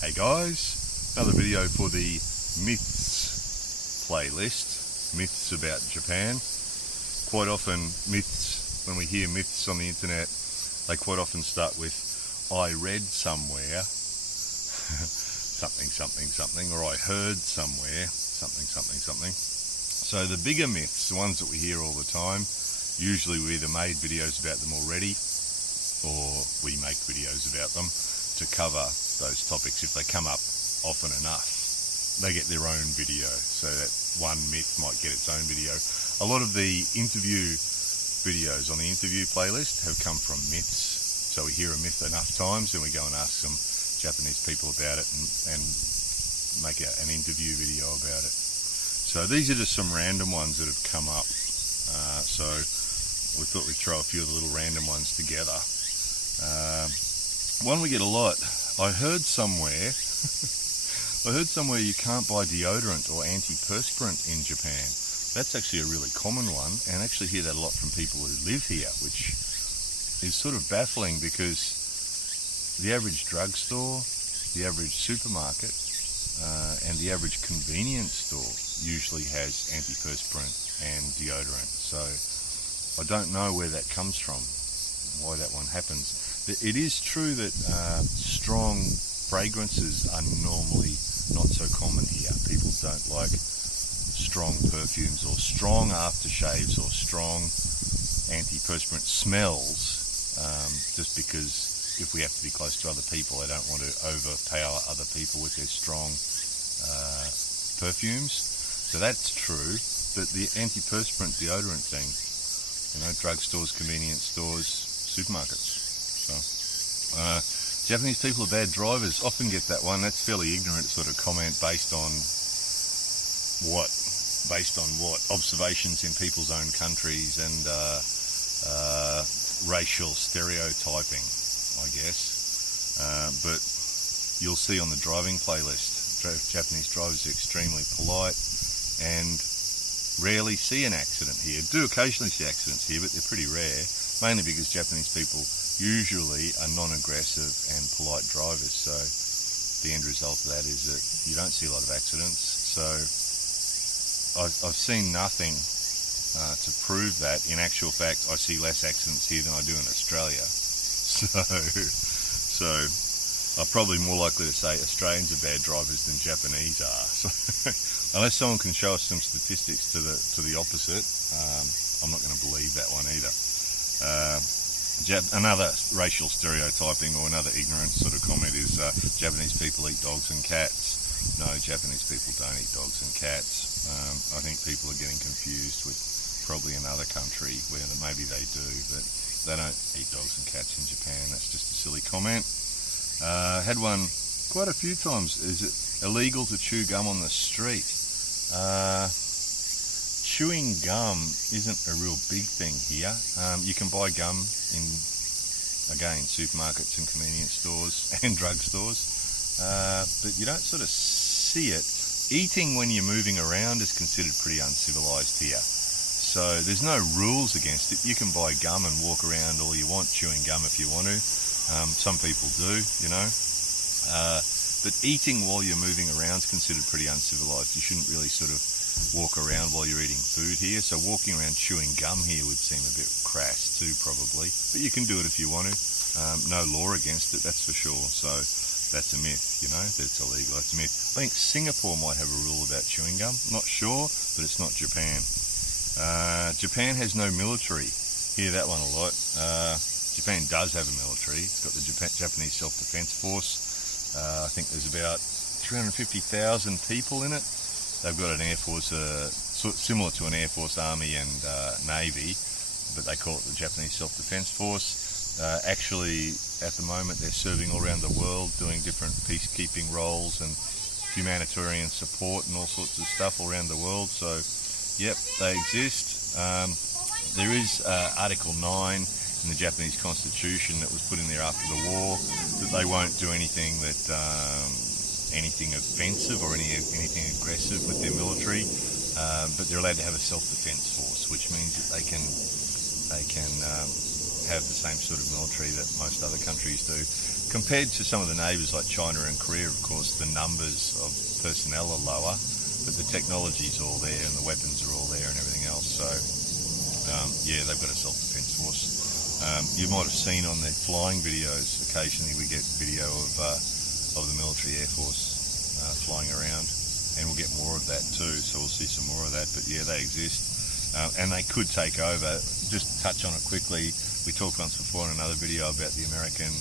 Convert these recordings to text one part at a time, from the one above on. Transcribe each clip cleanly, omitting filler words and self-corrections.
Hey guys, another video for the myths playlist, myths about Japan. Quite often myths, when we hear myths on the internet, they quite often start with, I read somewhere, something, or I heard somewhere, something. So the bigger myths, the ones that we hear all the time, usually we either made videos about them already, or we make videos about them to cover those topics. If they come up often enough, they get their own video, so that one myth might get its own video. A lot of the interview videos on the interview playlist have come from myths, so we hear a myth enough times, then we go and ask some Japanese people about it and make an interview video about it. So these are just some random ones that have come up, so we thought we'd throw a few of the little random ones together. One we get a lot. I heard somewhere you can't buy deodorant or antiperspirant in Japan. That's actually a really common one, and I actually hear that a lot from people who live here, which is sort of baffling because the average drugstore, the average supermarket, and the average convenience store usually has antiperspirant and deodorant. So I don't know where that comes from, why that one happens. It is true that strong fragrances are normally not so common here. People don't like strong perfumes or strong aftershaves or strong antiperspirant smells, just because if we have to be close to other people, they don't want to overpower other people with their strong perfumes. So that's true, but the antiperspirant deodorant thing, drugstores, convenience stores, supermarkets. Japanese people are bad drivers. Often get that one. That's fairly ignorant sort of comment based on what observations in people's own countries and racial stereotyping, I guess. But you'll see on the driving playlist, Japanese drivers are extremely polite and rarely see an accident here. Do occasionally see accidents here, but they're pretty rare, mainly because Japanese people usually are non-aggressive and polite drivers, so the end result of that is that you don't see a lot of accidents. So I've seen nothing to prove that. In actual fact, I see less accidents here than I do in Australia. So I'm probably more likely to say Australians are bad drivers than Japanese are. So unless someone can show us some statistics to the opposite, I'm not going to believe that one either. Another racial stereotyping or another ignorant sort of comment is Japanese people eat dogs and cats. No, Japanese people don't eat dogs and cats. I think people are getting confused with probably another country where maybe they do, but they don't eat dogs and cats in Japan. That's just a silly comment. Had one quite a few times. Is it illegal to chew gum on the street? Chewing gum isn't a real big thing here. You can buy gum in, again, supermarkets and convenience stores and drugstores, but you don't sort of see it. Eating when you're moving around is considered pretty uncivilized here. So there's no rules against it. You can buy gum and walk around all you want, chewing gum if you want to. Some people do, but eating while you're moving around is considered pretty uncivilized. You shouldn't really sort of walk around while you're eating food here, so walking around chewing gum here would seem a bit crass too, probably, but you can do it if you want to. No law against it, that's for sure. So that's a myth, that it's illegal. That's a myth. I think Singapore might have a rule about chewing gum, not sure, but it's not Japan. Japan has no military. Hear that one a lot. Japan does have a military. It's got the Japanese Self-Defense Force. I think there's about 350,000 people in it. They've got an air force similar to an air force, army and navy, but they call it the Japanese Self-Defense Force. Actually, at the moment, they're serving all around the world, doing different peacekeeping roles and humanitarian support and all sorts of stuff all around the world. So, yep, they exist. There is Article 9 in the Japanese Constitution that was put in there after the war, that they won't do anything offensive or anything aggressive with their military, but they're allowed to have a self-defense force, which means that they can have the same sort of military that most other countries do. Compared to some of the neighbours like China and Korea, of course, the numbers of personnel are lower, but the technology's all there and the weapons are all there and everything else. So, yeah, they've got a self-defence force. You might have seen on their flying videos, occasionally we get video of the military air force flying around, and we'll get more of that too, so we'll see some more of that. But yeah, they exist, and they could take over. Just touch on it quickly. We talked once before in another video about the American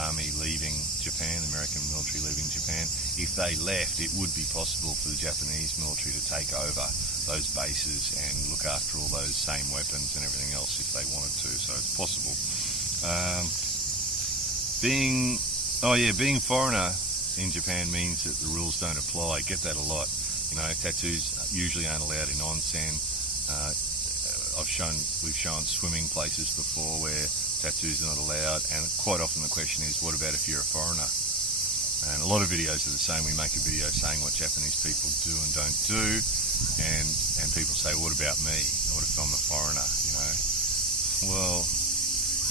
army leaving Japan, the American military leaving Japan. If they left, it would be possible for the Japanese military to take over those bases and look after all those same weapons and everything else if they wanted to, so it's possible. Being foreigner in Japan means that the rules don't apply. Get that a lot. You know, tattoos usually aren't allowed in onsen. We've shown swimming places before where tattoos are not allowed, and quite often the question is, what about if you're a foreigner? And a lot of videos are the same. We make a video saying what Japanese people do and don't do, and people say, what about me? What if I'm a foreigner, you know? Well,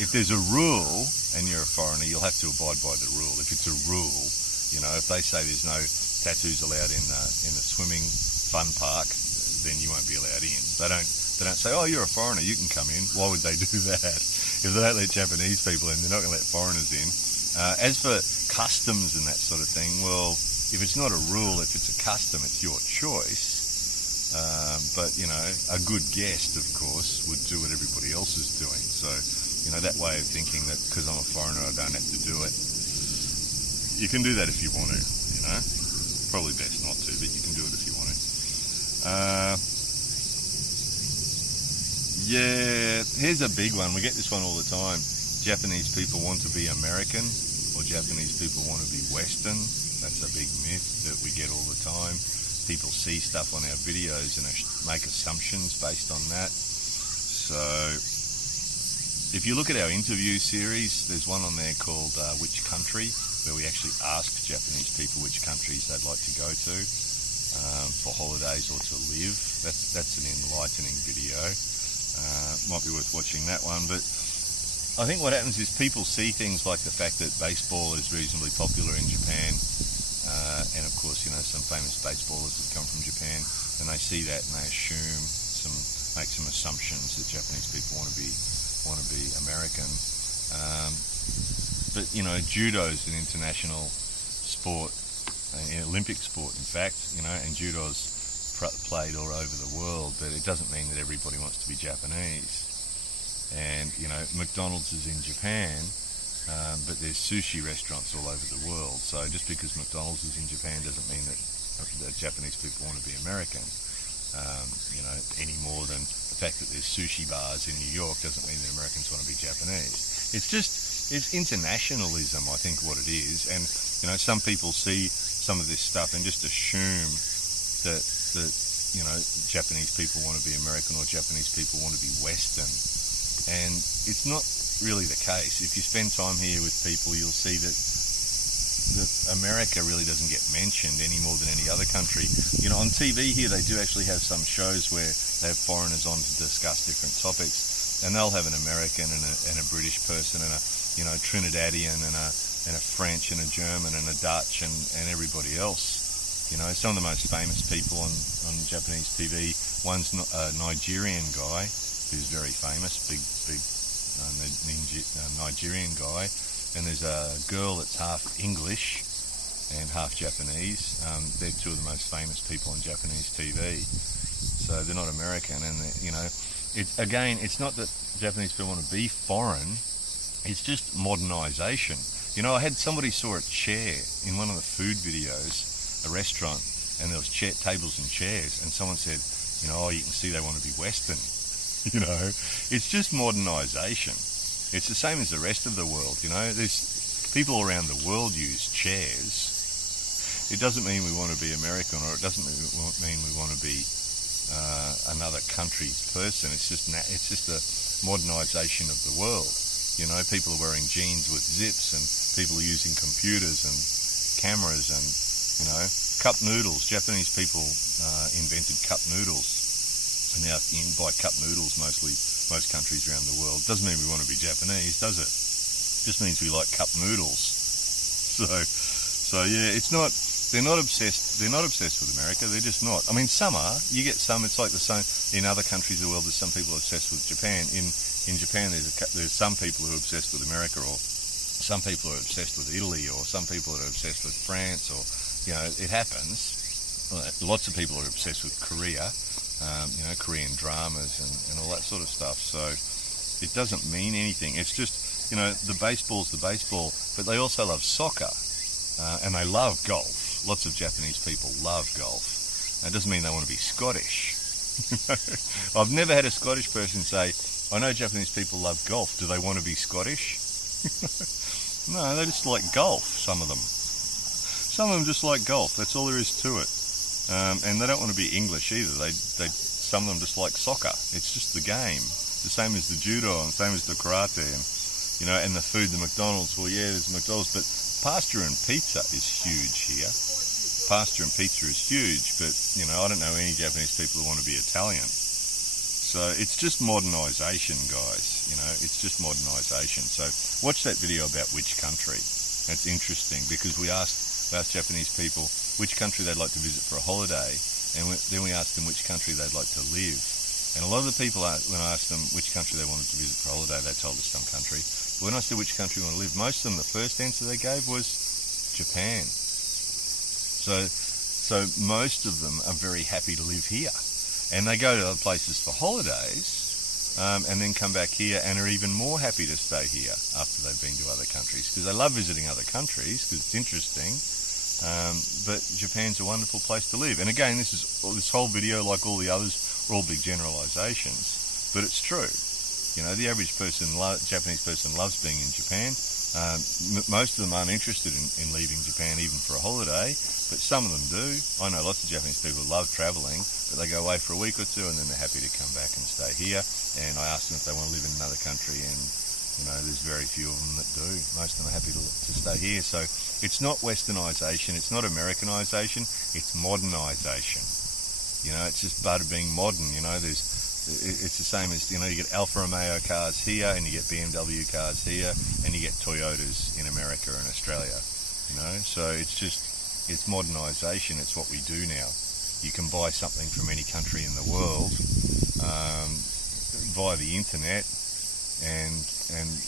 if there's a rule and you're a foreigner, you'll have to abide by the rule. If it's a rule, you know, if they say there's no tattoos allowed in the swimming fun park, then you won't be allowed in. They don't say, oh, you're a foreigner, you can come in. Why would they do that? If they don't let Japanese people in, they're not going to let foreigners in. As for customs and that sort of thing, well, if it's not a rule, if it's a custom, it's your choice. But, you know, a good guest, of course, would do what everybody else is doing. So, you know, that way of thinking that because I'm a foreigner, I don't have to do it. You can do that if you want to, you know. Probably best not to, but you can do it if you want to. Yeah, here's a big one. We get this one all the time. Japanese people want to be American, or Japanese people want to be Western. That's a big myth that we get all the time. People see stuff on our videos and make assumptions based on that. So, if you look at our interview series, there's one on there called Which Country, where we actually ask Japanese people which countries they'd like to go to for holidays or to live. That's an enlightening video. Might be worth watching that one. But I think what happens is people see things like the fact that baseball is reasonably popular in Japan, and of course, you know, some famous baseballers have come from Japan, and they see that and they make some assumptions that Japanese people want to be American. But you know, judo is an international sport, an Olympic sport, in fact. You know, and judo's played all over the world, but it doesn't mean that everybody wants to be Japanese. And you know, McDonald's is in Japan, but there's sushi restaurants all over the world. So just because McDonald's is in Japan doesn't mean that Japanese people want to be American. You know, any more than the fact that there's sushi bars in New York doesn't mean that Americans want to be Japanese. It's internationalism, I think, what it is. And you know, some people see some of this stuff and just assume that you know, Japanese people want to be American or Japanese people want to be Western, and it's not really the case. If you spend time here with people, you'll see that America really doesn't get mentioned any more than any other country. You know, on TV here they do actually have some shows where they have foreigners on to discuss different topics, and they'll have an American and a British person and a, you know, Trinidadian and a French and a German and a Dutch and everybody else. You know, some of the most famous people on Japanese TV, one's a Nigerian guy who's very famous, big Nigerian guy, and there's a girl that's half English and half Japanese. They're two of the most famous people on Japanese TV. So they're not American, and you know, it's not that Japanese people want to be foreign, it's just modernization. You know, I had somebody saw a chair in one of the food videos, a restaurant, and there was tables and chairs, and someone said, you know, oh, you can see they want to be Western. You know, it's just modernisation. It's the same as the rest of the world. You know, there's people around the world use chairs. It doesn't mean we want to be American, or it doesn't mean we want to be another country's person. It's just a modernisation of the world. You know, people are wearing jeans with zips, and people are using computers and cameras and, you know, cup noodles. Japanese people invented cup noodles. And now, by cup noodles, mostly most countries around the world. Doesn't mean we want to be Japanese, does it? Just means we like cup noodles. So yeah, it's not. They're not obsessed. They're not obsessed with America. They're just not. I mean, some are. You get some. It's like the same in other countries of the world. There's some people obsessed with Japan. In Japan, there's some people who are obsessed with America, or some people are obsessed with Italy, or some people are obsessed with France, or it happens. Lots of people are obsessed with Korea. Korean dramas and all that sort of stuff. So it doesn't mean anything. It's just the baseball's the baseball, but they also love soccer and they love golf. Lots of Japanese people love golf. That doesn't mean they want to be Scottish. I've never had a Scottish person say, I know Japanese people love golf. Do they want to be Scottish? No, they just like golf, some of them. Some of them just like golf. That's all there is to it. And they don't want to be English either. Some of them just like soccer. It's just the game. The same as the judo and the same as the karate and the food, the McDonald's. Well, yeah, there's McDonald's, but pasta and pizza is huge here. Pasta and pizza is huge, but I don't know any Japanese people who want to be Italian. So it's just modernization, guys. It's just modernization. So watch that video about which country. That's interesting because we asked Japanese people which country they'd like to visit for a holiday, and then we asked them which country they'd like to live. And a lot of the people, when I asked them which country they wanted to visit for a holiday, they told us some country. But when I said which country you want to live, most of them, the first answer they gave was Japan. So most of them are very happy to live here. And they go to other places for holidays and then come back here and are even more happy to stay here after they've been to other countries because they love visiting other countries because it's interesting. But Japan's a wonderful place to live. And again, this whole video, like all the others, are all big generalizations. But it's true. The average person, Japanese person, loves being in Japan. Most of them aren't interested in leaving Japan even for a holiday, but some of them do. I know lots of Japanese people love travelling, but they go away for a week or two and then they're happy to come back and stay here. And I ask them if they want to live in another country, and there's very few of them that do. Most of them are happy to stay here. So it's not Westernization, it's not Americanization, it's modernization. It's just part of being modern. It's the same as, you get Alfa Romeo cars here and you get BMW cars here and you get Toyotas in America and Australia, So it's modernisation. It's what we do now. You can buy something from any country in the world via the internet, and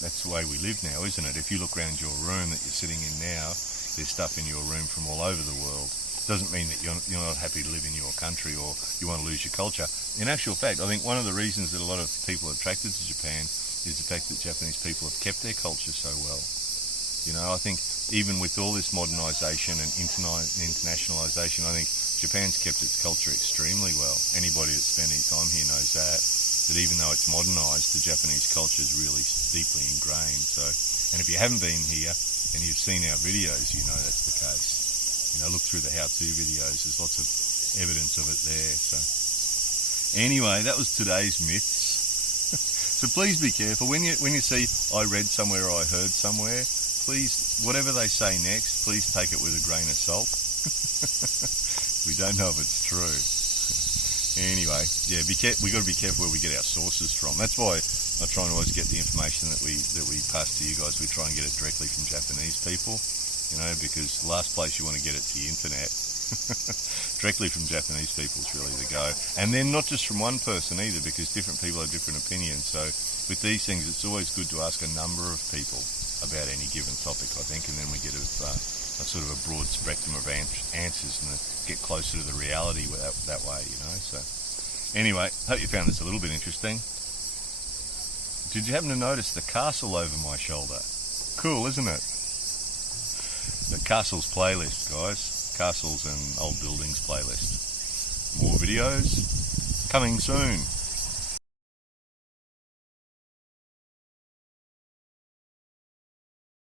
that's the way we live now, isn't it? If you look around your room that you're sitting in now, there's stuff in your room from all over the world. Doesn't mean that you're not happy to live in your country or you want to lose your culture. In actual fact, I think one of the reasons that a lot of people are attracted to Japan is the fact that Japanese people have kept their culture so well. I think even with all this modernisation and internationalisation, I think Japan's kept its culture extremely well. Anybody that's spent any time here knows that even though it's modernised, the Japanese culture is really deeply ingrained. So, and if you haven't been here and you've seen our videos, that's the case. Look through the how-to videos. There's lots of evidence of it there. So, anyway, that was today's myths. So please be careful when you see I read somewhere or I heard somewhere. Please, whatever they say next, please take it with a grain of salt. We don't know if it's true. Anyway, yeah, we got to be careful where we get our sources from. That's why I try and always get the information that we pass to you guys. We try and get it directly from Japanese people. Because the last place you want to get it's the internet. Directly from Japanese people is really the go. And then not just from one person either, because different people have different opinions. So with these things, it's always good to ask a number of people about any given topic, I think, and then we get a sort of a broad spectrum of answers and get closer to the reality that way, So anyway, hope you found this a little bit interesting. Did you happen to notice the castle over my shoulder? Cool, isn't it? The Castles playlist, guys. Castles and old buildings playlist. More videos coming soon.